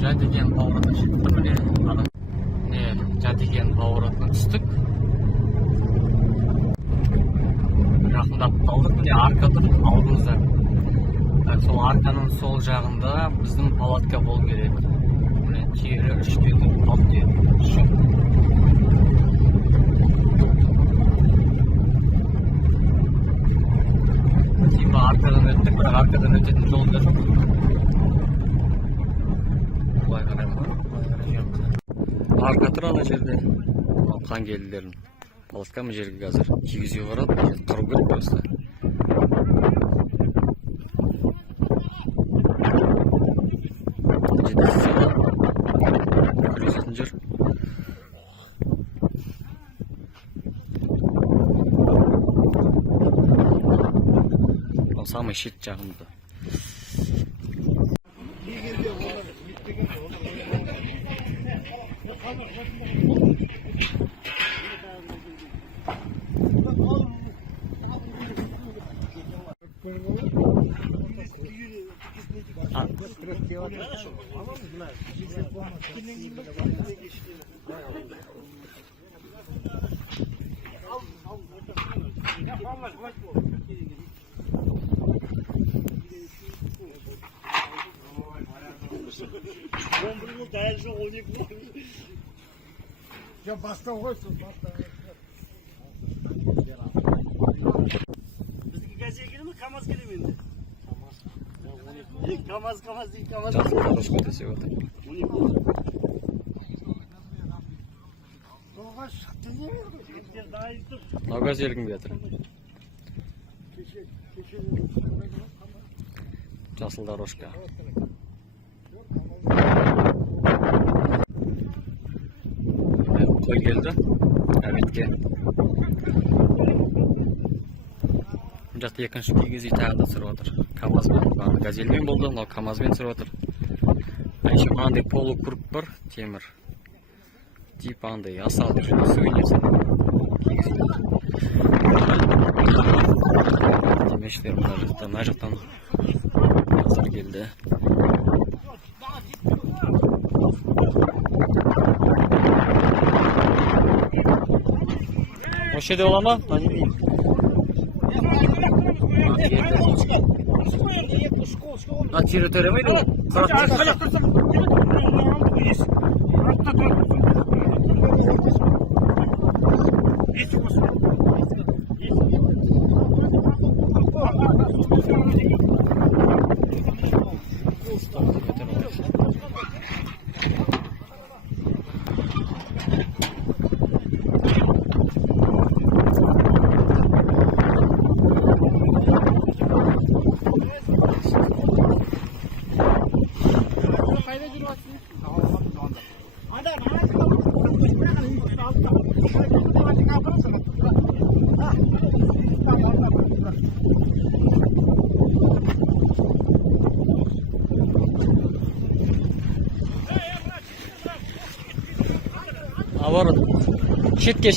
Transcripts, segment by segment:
Жадеген поворотына шықтық. Міне Жадеген поворотына түстік. Жақындап қалдық. Міне арка тұр алдымызда. Сол арканың сол жағында біздің палатка болу керек. Міне тері 3-тегі алты шық. Arkadan öttük, бірақ arkadan ötетін жол да жоқ. Бұлай қарай ма? Арка тұр ана жерде. Қан келділерін. Палатка ма жерге қазір? Кигізге қарады, қыру керек просто. Күресетін жер. Самый шет жағында. Ya basta koysun, basta. Bizdeki gaziye gelir mi? Kamaz gelir mi şimdi? Kamaz değil, Kamaz. Жақсы көтесе отыр. Жігіттер дайын тұр. Наугаз елгін бетір. Жасыл дорожка. Қой келді әбетке. Жақты екінші кигіз үй тағы да сұрып отыр. КамАЗбен, газельмен болды, но КамАЗбен сұрып отыр. Еще андай полукруг бар, темір. Тип андай асал жүрді сөйлесін. Демештер мына жақтан қазір келді. Осы жерде ола ма? Тері төремейді ол? Аворот. Шетке.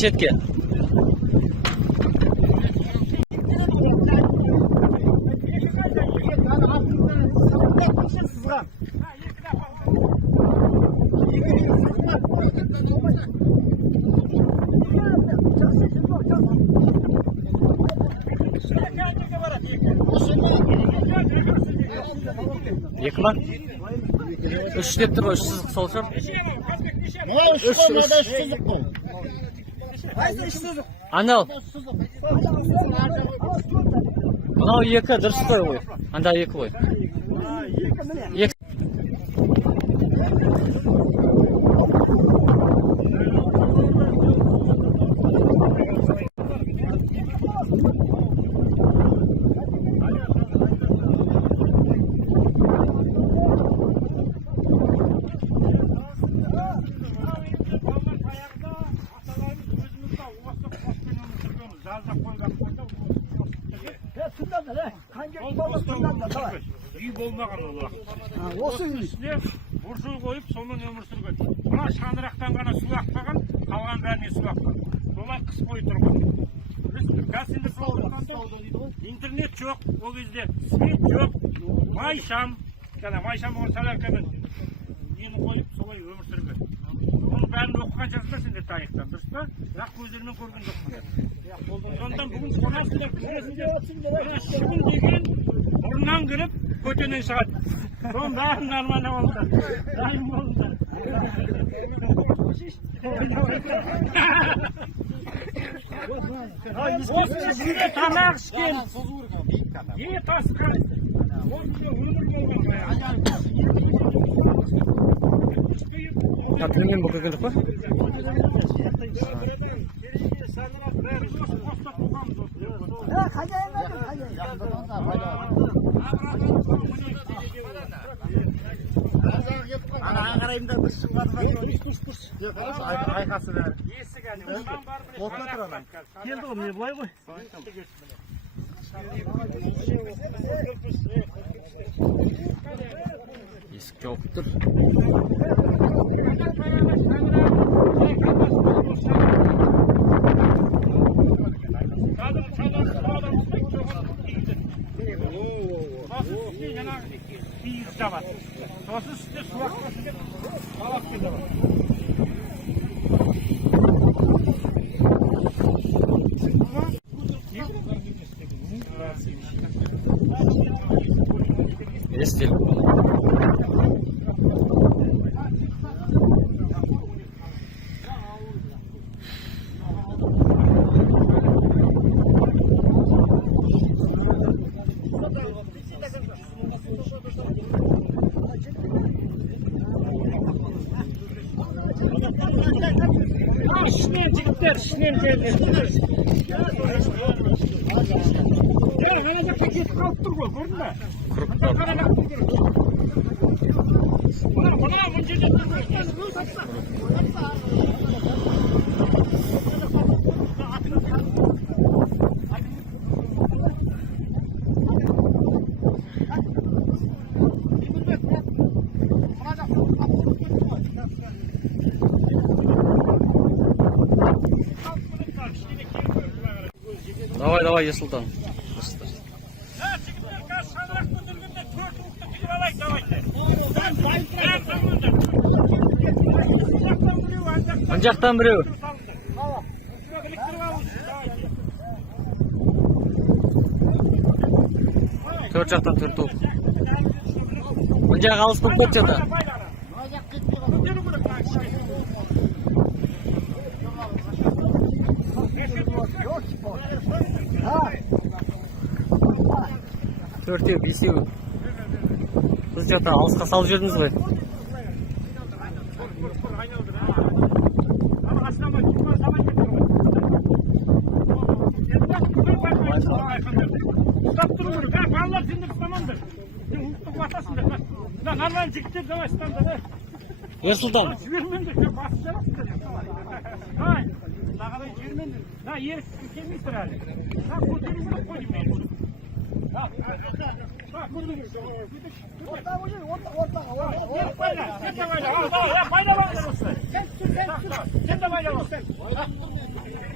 Екі ма? Үш деп тұр ғой, үш сызық сол шығар. Анау. Мынау екі дұрыс қой ғой. Анда екі ғой. Үй болмаған ол уақыт. Осы үстіне буржуй қойып, сонымен өмір сүрген. Мына шаңырақтан ғана су ақпаған, қалған бәріне су ақпаған. Солай қыс бойы тұрған. Интернет жоқ, ол кезде свет жоқ, майшам, жаңа майшам оған саларкамен нені да сендер тарихтан, дұрыс па? Бірақ көздерімен көрген жоқпын. Сондан бүгін қонасыңдар, көресіңдер. Шыбын деген бұрыннан кіріп, көтенен шығады. Соның бәрін нормально болыңдар. Дайын болыңдар. Осы сізге тамақ ішкен, ет асқан, осы өмір болған. Тілмен бұл келген жоқ па? Ана ағарайым да біз шығады. Айқасы бәрі. Есік әлі. Отына тұр адам. Келді ғой, мен былай ғой. Есік жауып тұр. Сосын үстіне суақ қосып деп қалап кетеді. Естелік. Ішінен жігіттер, ішінен келдер. Қана жаққа кетіп қалып тұр ғой, көрдің бе? Құрықтар. Мына бұл жерде тұр ғой. Давай, Есұлтан. Мына жақтан біреу. Төрт жақтан төрт топ. Мына жақ алыс болып кетеді. Төртеу, бесеу. Біз жоқта алысқа салып жүрдіңіз ғой. Ұстап тұру керек. Балалар сендер ұстамаңдар. Сен ұлттық батасыңдар. Нормально жігіттер давай ұстаңдар. Ерсұлтан. Жібермеңдер, сен басып жарасыңдар. Ай, сағалай жібермеңдер. Еріксіз келмейсіздер әлі. Көтеру керек қой деймін. Sen de bayla bak.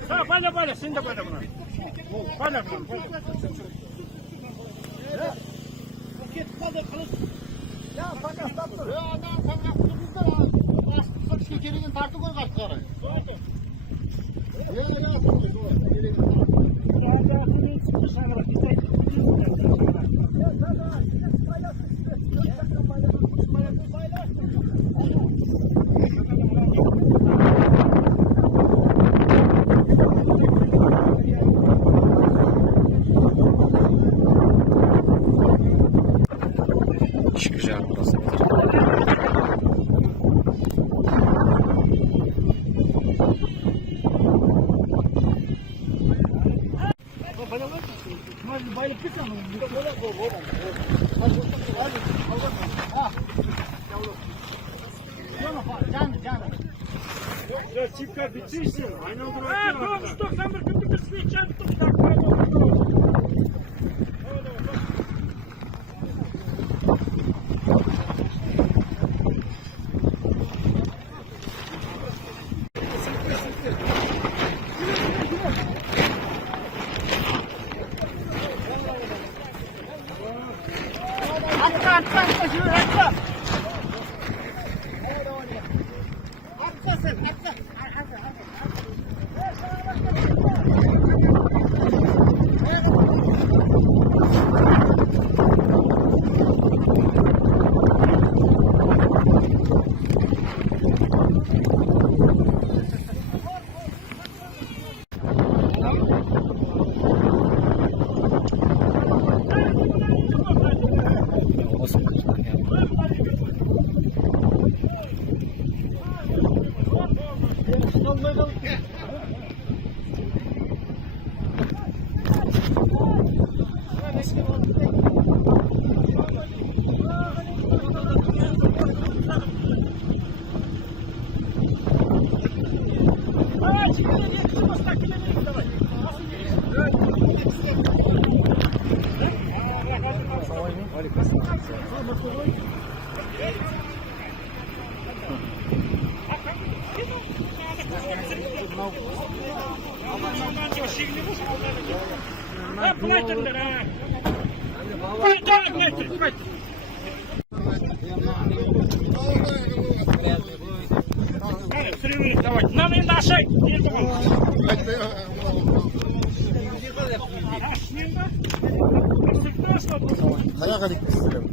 Sağ bayla sen de bayla buna. Bayla buna. Ketip kaldı kılıç. Ya pakastan dur. Ya adam pakastamızda başka kelinin tartı koy kaçkarı. İşki jağı burası. Bayılıp gitsen mi? Canım. Ya çiftler bitirsin. Aynı oldu. 91 günlük bir içen tuttu. Нам не нашей. Аяқ алып кеттім.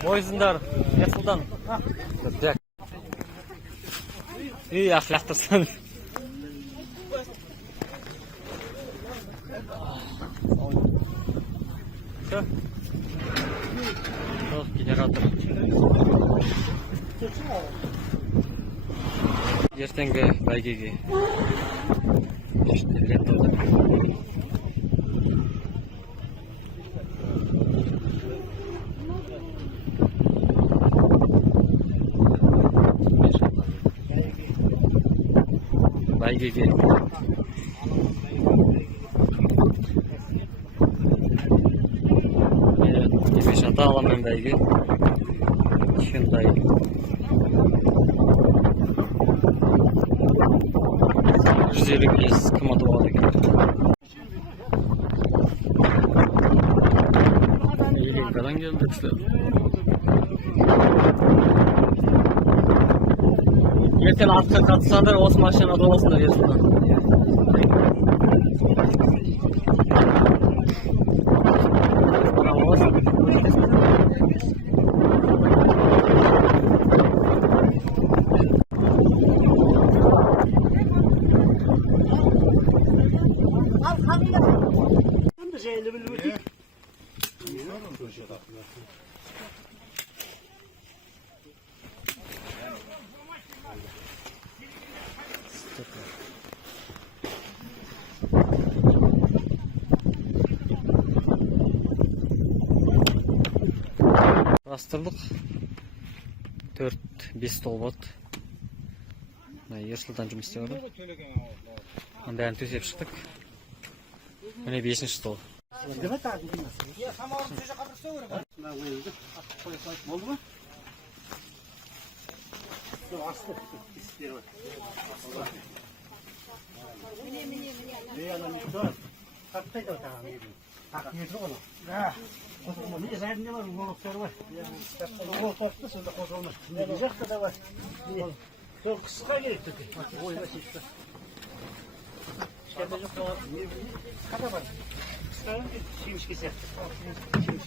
Бойсыңдар, ясылдан. Так. Үй ахлақтырсын. Все. Сол генератор. Ертеңгі бәйгеге. Бәйгеге. Демеш ата аламын бәйге. Кішкентай. Жүзелік кез кім атып алады екен. Елеңкадан келді кісілер. Ертең атқа қатысандар осы машинада боласыңдар ертең. Құрастырдық 4-5 стол болады. Ерсілдан жұмыс істеп отыр. Бәрін төсеп шықтық. Міне 5-ші стол. Болды ма? Ne zaten var monoklar var. O topta sonra kozulmuş. Ne diyecek de var. Çok kısa gerekti. Oy var işte. Şöyle çok var. Kada var. Kısa şeymiş keser. Şeymiş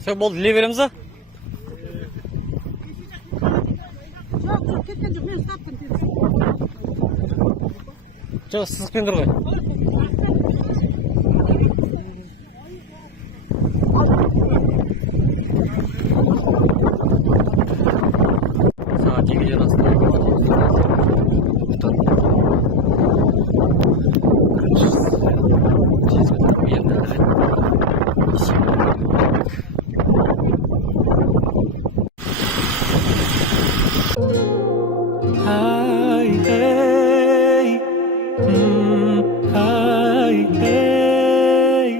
Все болды, іле береміз ба? Жоқ, кеткен жоқ, мен ұстаппын деді. Жоқ, сызықпен тұр ғой. Ay hey, ay hey,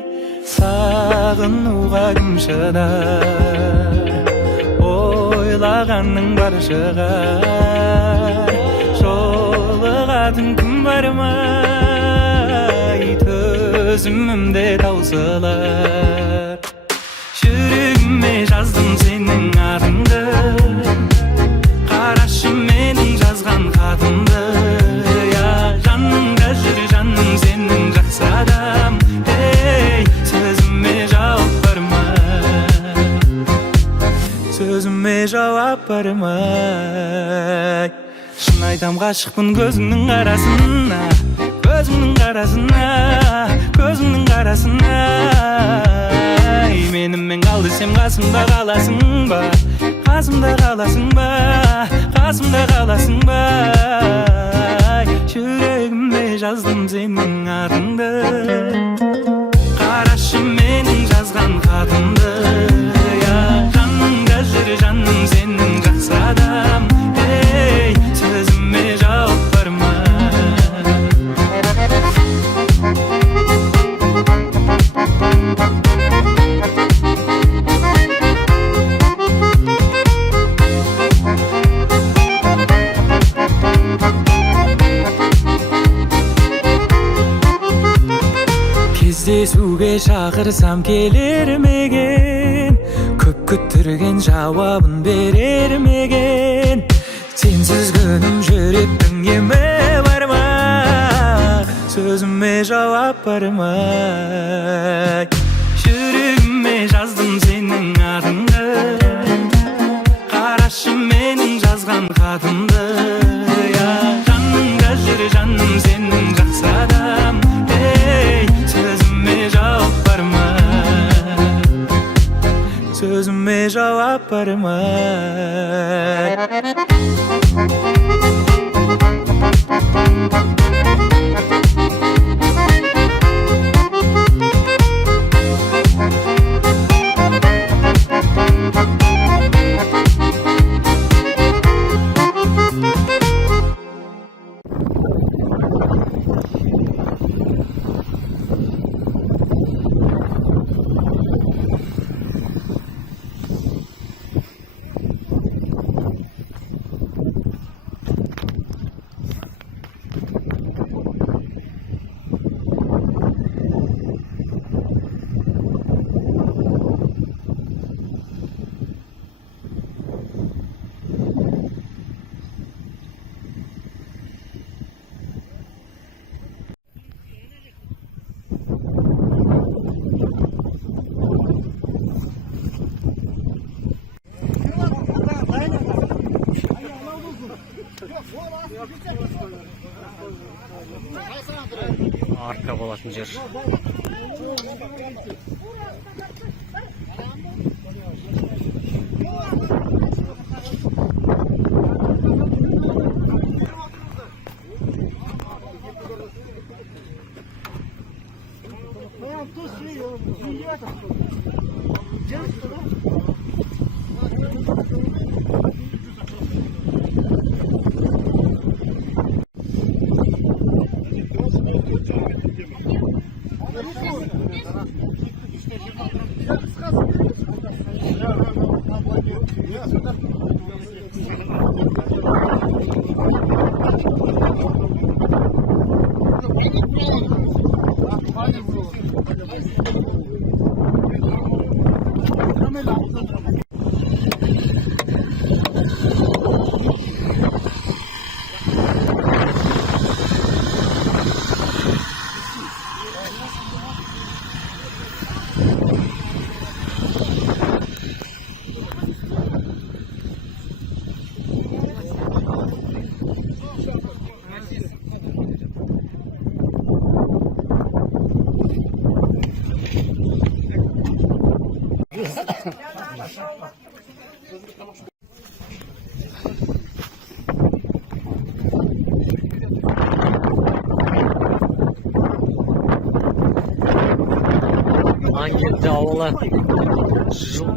sağınуға кім шыдар, ойлағанның бары шығар, жолығатын күн бар ма, төзімімде таусылар, жүрегіме жаздым сенің атыңды, қарашы менің жазған хатымды, я жаныңда жүр жаным сенің жақсы адам, ей сөзіме жауап бар ма, сөзіме жауап бар ма. Шын айтам ғашықпын көзіңнің қарасына, көзіңнің қарасына, көзіңнің қарасына. Менімен қал десем қасымда қаласың ба, қасымда қаласың ба, қасымда қаласың ба. Жүрегіме жаздым сенің атыңды, қарашы менің жазған хатымды, я жаныңда жүр жаным сенің жақсы адам, ей сөзіме жауап бар ма. Кездесуге шақырсам келер меген, көп күттірген жауабын берер меген. Сенсіз күнім жүректің емі бар ма, сөзіме жауап бар ма. Жүрегіме жаздым сенің атыңды, қарашы менің жазған хатымды, я жаныңда жүр жаным сенің жақсы адам, ей сөзіме жауап бар ма, сөзіме жауап бар ма. Arka болатын жер. Ола. Жыл.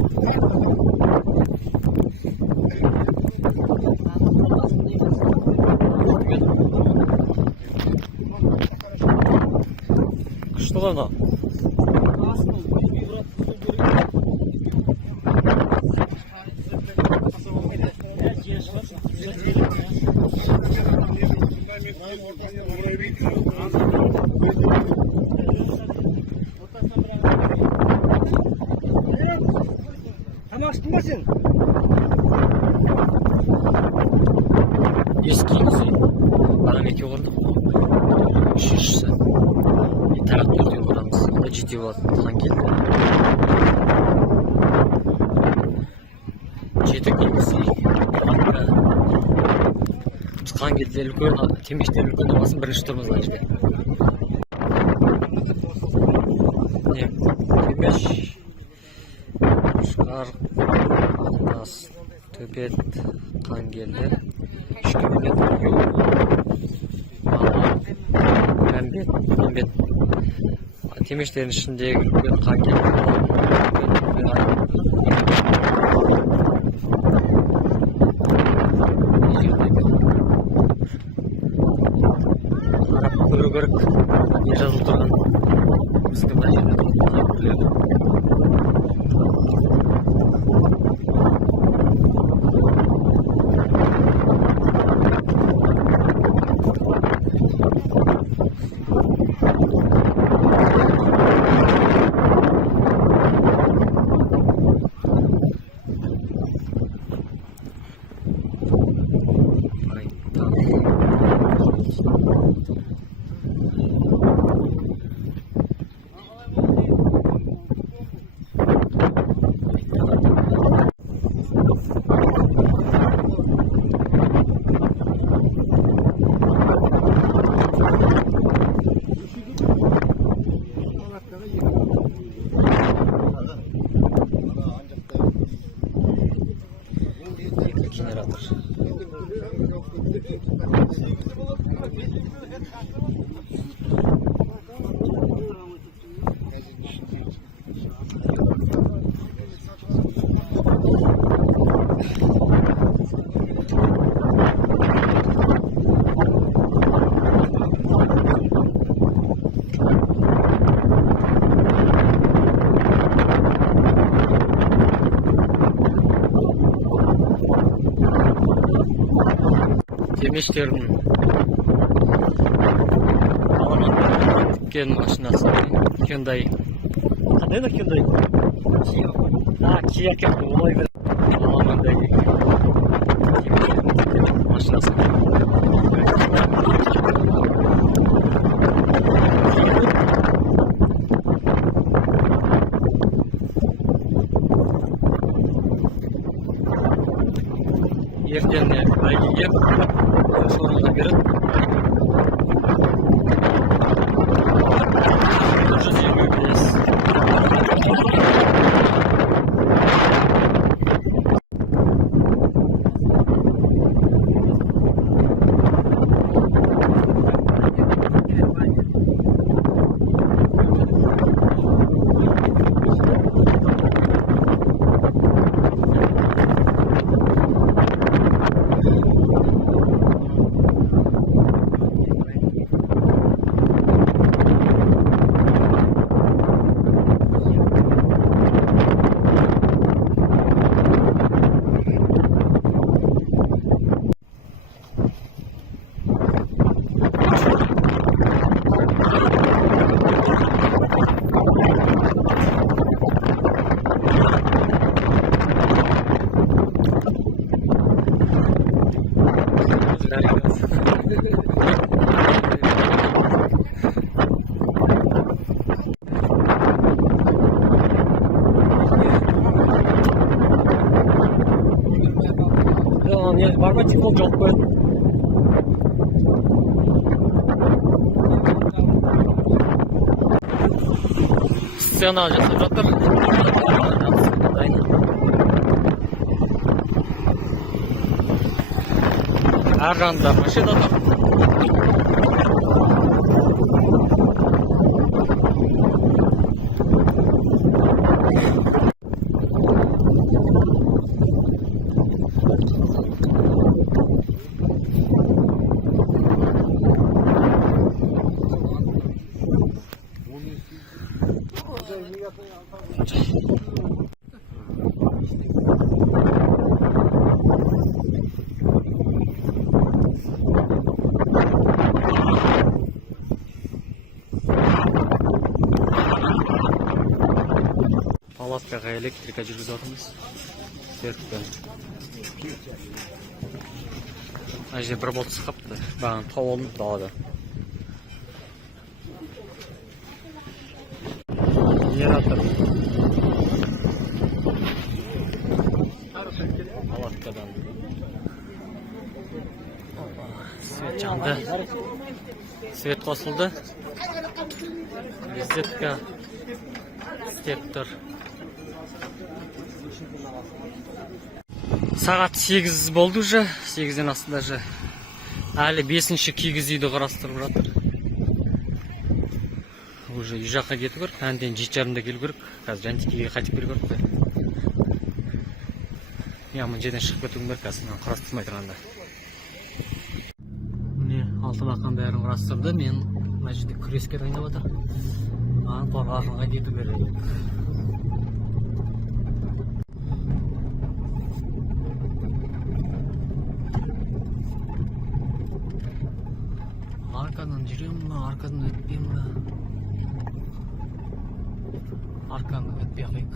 Күшті ғой мынау. Тамақ іштің ба сен? Eski yüzü. Adam eki vurdu. Üçüncüsü. Taraf 4 yıl vuramız. O da ciddi olan geldi. Ciddi kılgısı. Çıkan geldi. Ülkön, temizde ülkön olmasın birinci turumuzdan işte. Ne? 25. Çıkar. Altas. Töbet. Kan geldi. 3 kilometre yol. Pembet. Temişlerin içindeki ülkön kan geldi. Көрік не жазылып тұрған біздің мына жерде көріледі. Generator. Demişlerim. Alanın dükkan maşinası. Hyundai. Ne de Hyundai? Kia. Ha, Kia kapı. Olay bir. Alanın maşinası. Yerden belki sorunla göre 425. Var mı tifol çok böyle? Sen alacaksın zaten. Her randa maşın adam. электрика жүргізіп жатырмыз. Серікпен. Ана жерде бір болт сықапты. Бағана тау алынып далада. Генератор. Палаткадан. Свет жанды. Свет қосылды. Розетка істеп тұр. Сағат 8 болды уже. 8-ден астында же. Әлі 5-ші кигіз үйді қарастырып жатыр. Уже үй жаққа кету керек. Әнден 7:30-да келу керек. Қазір Жантикеге қайтып келу керек. Мен жерден шығып кетуім керек қазір. Мен құрастырмай тұрғанда. Міне 6 бақан бәрін құрастырды. Мен мына жерде күреске дайындап жатыр. Маған қорғашынға кету керек. Arkadan жүремін ба, аркадан өтпеймін ба? Арканы өтпей қойық.